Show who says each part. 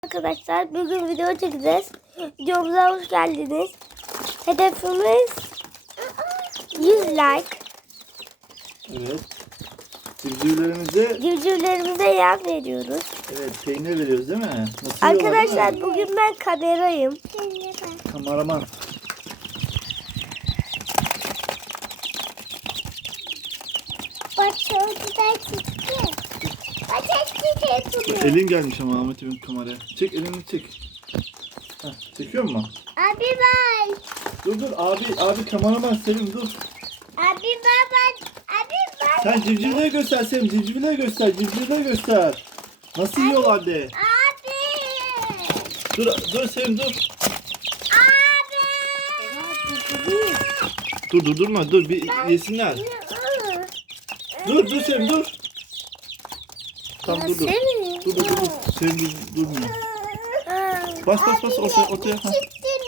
Speaker 1: Arkadaşlar bugün video çekeceğiz. Videomuza hoş geldiniz. Hedefimiz 100 like.
Speaker 2: Evet.
Speaker 1: Civcivlerimize yem veriyoruz.
Speaker 2: Evet, peynir veriyoruz değil mi? Nasıl
Speaker 1: Arkadaşlar
Speaker 2: yiyorlar,
Speaker 1: bugün ben kamerayım.
Speaker 2: kameraman.
Speaker 1: Bak çok güzel çıktı. Bak çok güzel.
Speaker 2: Elin gelmiş ama Ahmet'imin kameraya. Çek elini çek. Heh, çekiyor mu?
Speaker 1: Abi bak.
Speaker 2: Dur abi kameraman Selim dur.
Speaker 1: Abi bak. Abi bak.
Speaker 2: Sen civcivleri göster Selim, civcivleri göster. Nasıl yiyorlar de.
Speaker 1: Abi.
Speaker 2: Dur Selim dur.
Speaker 1: Abi.
Speaker 2: Durma bir yesinler. Dur Selim dur. Tamam dur. Dur. Selim durmuyor. Bas ortaya. Ha.